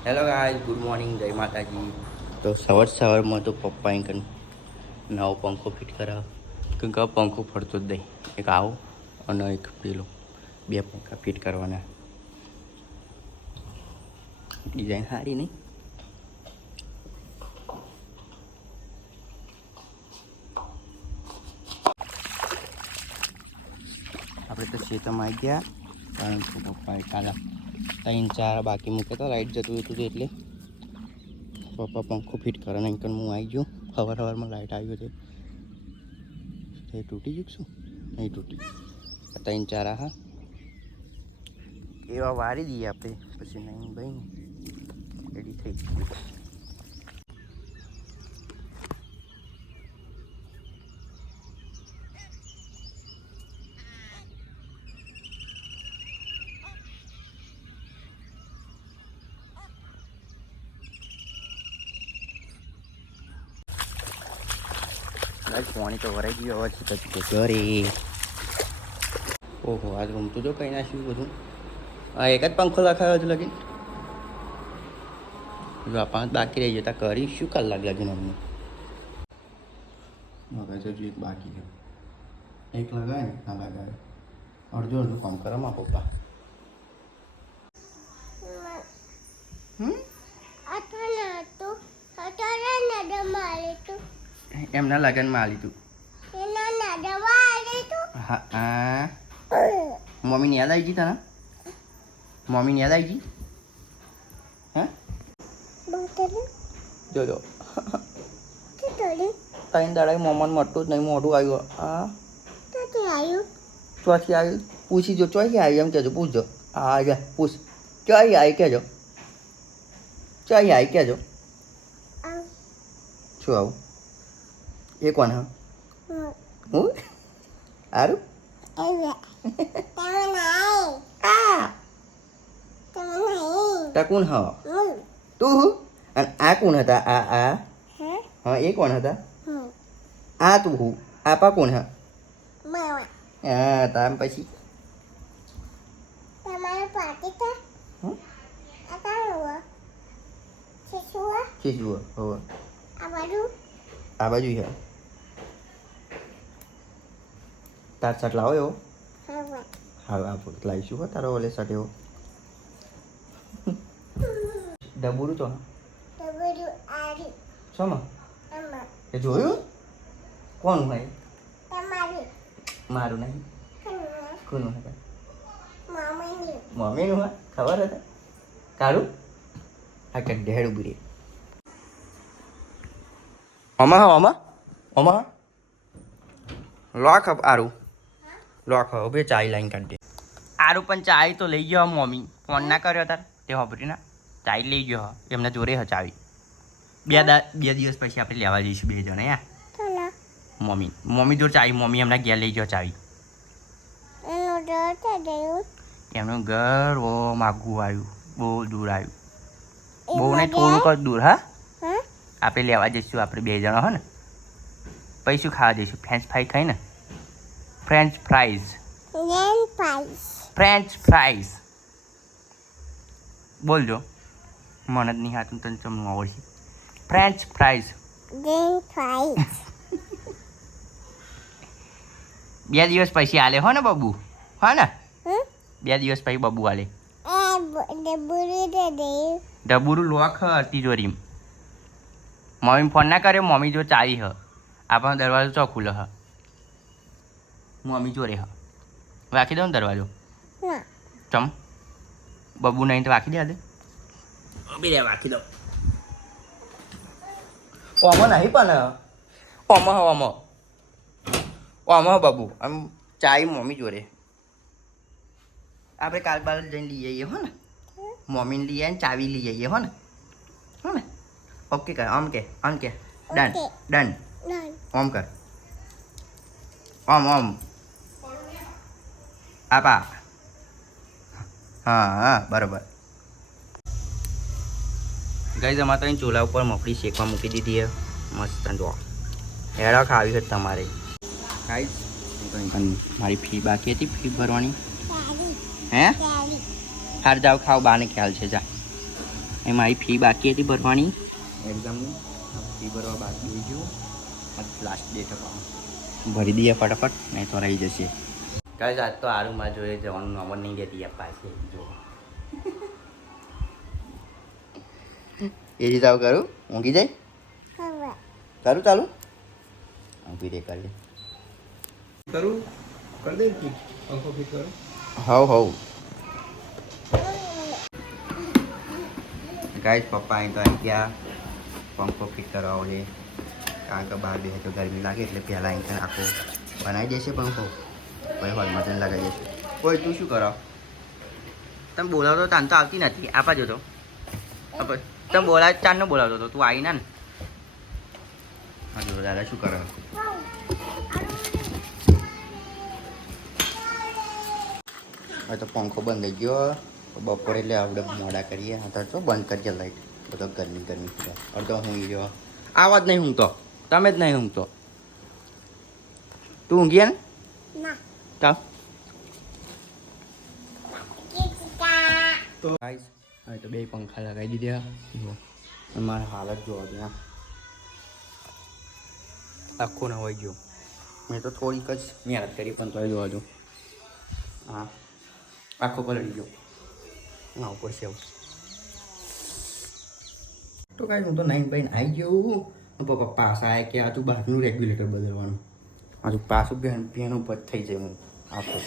Hello guys good morning જય માતાજી તો સવાર સવારમાં તો પપ્પા અહીં કન નવો પંખો ફિટ કરાવ કેમ કે આ પંખો ફરતો જ નહીં એક આવો અને એક પેલો બે પંખા ફિટ કરવાના ડિઝાઇન સારી નહીં આપણે તો શેતમાં આવી ગયા કારણ કે પપ્પાએ કાલે ત્રણ, ચાર બાકી મૂકે તો લાઇટ જતું હતું એટલે પપ્પા પંખો ફિટ કરે નહીં હું આવી ગયો. હવાર હવારમાં લાઇટ આવ્યો છે. એ તૂટી ગયું શું? નહીં તૂટી ત્રણ, ચાર હા. એવા વારી દઈએ આપણે. પછી નહીં, ભાઈ રેડી થઈ ગયું. પાણી તો વરાઈ ગયું, હવે છે તો ઘરે. ઓહો આજ રમતું જો કઈ નાખ્યું બધું. આ એક જ પંખો લખાયો હતો લગીન. જો આ પાંચ બાકી રહી જતા કરી, શું કલાક લાગીને અમને મગજ હજુ એક બાકી છે. એક લગાય ને ના લગાય. અડધો અડધું કામ કરો મા પપ્પા. એમના લગ્નમાં આ લીધું હા મમ્મીને યાદ આવી ગઈ તને મમ્મીને યાદ આવી ગઈ? હે? જો જો. ત્રણ દાડા મમ્માને મળતું જ નહીં મોઢું આવ્યું. હા? ચોથી આવ્યું પૂછી જો ચોથી આવી? એમ કહેજો પૂછજો હા જા પૂછ. ચોથી આવી કહેજો. ચોથી આવી કહેજો. શું આવું? એ કોણ હા? હું? સારું ટકુન હ. હા તું હું? અને આ કોણ હતા? આ આ? હા એ કોણ હતા? આ તું હું? આપા કોણ હા? હા તામ પછી? આ બાજુ? આ બાજુ છે તાર શર્ટ લાવો એવો? હવે આ ફોટ લાવીશું હો તારો ઓલે શર્ટ એવો? ડબુરું તો શોમાં? એ જોયું? કોણ ભાઈ મારું નહીં? કોનું હતા મમ્મીનું હા? ખબર હતા કાળું? હા કે ઢેડ ઊભી રહી. ઓમાં હા ઓમાં? ઓમાં લોક અપ આરું. લોક હવે ચાય લાઈન કાઢી આરું પણ ચાય તો લઈ ગયો મમ્મી. ફોન ના કર્યો તાર. તે હોબરી ના ચાય લઈ ગયો હ. એમને જોડે હ ચાવી બે દા બે દિવસ પછી આપણે લેવા જઈશું બે જણા યા. મમ્મી. મમ્મી જોડે ચાવી મમ્મી એમના ઘેર લઈ ગયો ચાવી. એમનું ઘર બહુ માગું આવ્યું. બહુ દૂર આવ્યું. બહુ નહીં થોડુંક જ દૂર હા? આપણે લેવા જઈશું આપણે બે જણા હો ને. પછી શું ખાવા જઈશું. ફ્રેન્ચ ફ્રાઈ ખાઈ ને ફ્રેન્ચ ફ્રાઈઝ ફ્રેન્ચ ફ્રાઈઝ બોલજો મને જ નહીં હાથું તને ચમનું આવડશે ફ્રેન્ચ ફ્રાઈઝ બે દિવસ પછી આલે હો ને બબુ? હો ને? બે દિવસ પછી બબુ આલે. ડબુરું લોક હ તિજોરી મમ્મી ફોન ના કર્યો મમ્મી જો ચાવી હ. આપણો દરવાજો ચો ખુલ્લો હ. મમ્મી જોડે હા રાખી દઉં ને દરવાજો. ચમ. બબુ નહીં તો રાખી દે દે રે રાખી દઉં ઓમો નહીં પણ ઓમો હ ઓમો. ઓમો હ બબુ. આમ ચાય મમ્મી જોડે. આપણે કાલ બાર જઈને લઈ આવીએ હો ને. મમ્મીને લઈ આવીને ચાવી લઈ આવીએ હો ને. હો ને. ઓકે કર આમ કે આમ કે. ડન ડન ઓમ કર. ઓમ ઓમ. આપા. હા હા, બરોબર. ગઈ અમારે તો ચૂલા ઉપર મફળી શેકવા મૂકી દીધી મસ્ત જો. હેડા ખાવી છે તમારે. મારી ફી બાકી હતી, ફી ભરવાની. હે? હાર જાવ, ખાવ, બાને ખ્યાલ છે, જા. એ મારી ફી બાકી હતી ભરવાની. એક્ઝામની ફી ભરવા બાકી ગયું લાસ્ટ ડેટ ભરી દઈએ ફટાફટ, નહીં તો રહી જશે. કાલે આજ તો આરુમાં જોઈએ જવાનું નંબર નહીં દેતી આ પાછી. જો. એ રીતે આવું કરું? ઊંઘી જાય? કરું ચાલુ? ઊંઘી દે કરી કરું? કરી દે પંખો ફિટ કરું. હવ હવ. ગાઈસ પપ્પા અહીં તો આવી ગયા. પંખો ફિટ કરાવો છે કારણ કે બહાર બેસે તો ગરમી લાગે એટલે પહેલાં અહીં આખો બનાવી દેશે પંખો. પછી હોલમાં જઈને લગાવીએ છીએ કોઈ તું શું કરો? તમે બોલાવતો તાન તો આવતી નથી. આપા જો તો. તમે બોલાવ ચારનો બોલાવતો હતો તું આવી ના ને. હા જો દાદા શું કરો? હવે તો પંખો બંધ થઈ ગયો. બપોરે એટલે આપણે મોડા કરીએ. હા તો બંધ કરજે લાઈટ. બધો ગરમી ગરમી જાય અડધો હું ગયો આવા જ નહીં ઊંઘતો. તમે જ નહીં ઊંઘતો. તું ઊંઘી ને? ચાલ તો ગાઈસ હવે તો બે પંખા લગાવી દીધા. જુઓ મારી હાલત જોવા ત્યાં આખો ન હોય ગયો. મેં તો થોડીક જ મહેનત કરી, પણ તોય જોવા જો હા. આખો પલળી ગયો. ના ઉપર છે તો કાંઈ હું તો નાઇન બાઈન આવી ગયો. પપ્પા પાસ આવ્યા કે આજુ બહારનું રેગ્યુલેટર બદલવાનું. આજુ પાછું બેન બેનું બંધ થઈ જાય, હું. આખો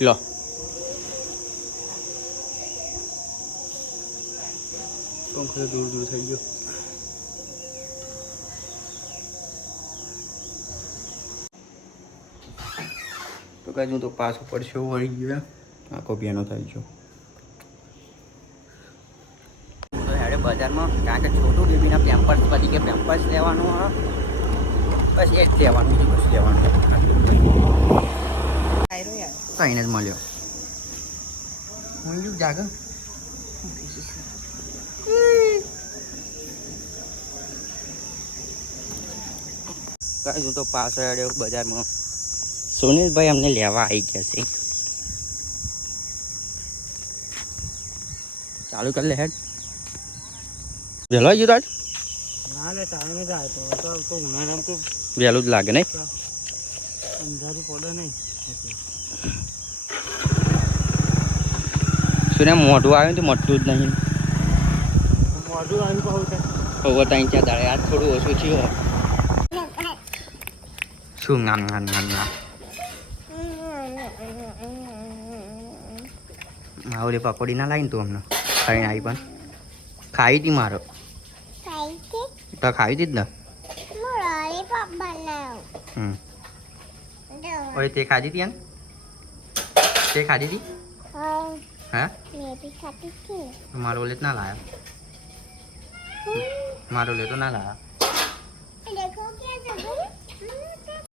લો પંખો દૂર દૂર થઈ ગયો. તો કાંઈ હું તો પાછો પડશે વળી ગયો આખો પિયાનો થઈ ગયો હું તો હેડે બજારમાં કારણ કે છોટું બેબીના પેમ્પર્સ પછી કે પેમ્પર્સ લેવાનું હોય બસ એ જ લેવાનું બીજું બસ લેવાનું કહીને જ મળ્યો. હું જાગ. કાંઈ હું તો પાછળ હેડ્યો બજારમાં. સુનિલભાઈ અમને લેવા આવી ગયા છે. ચાલુ કરી લે હેડ. વહેલો આવી ગયો તો વહેલું જ લાગે નહીં અંધારું પડે નહીં શું મોઢું આવ્યું તો મોટું જ નહીં મોઢું આવ્યું ટાઈમ ત્યાં દાડે આ થોડું ઓછું થયું શું નામ નામ નામ નામ માવલી પકોડી ના લાવીને તું અમને ખાઈને આવી પણ ખાઈ હતી મારો તો ખાવી દીધ ને ઓય તે ખાધી હતી તે ખાધી હતી હા મારો ના લાયા મારો લેતો ના લાયા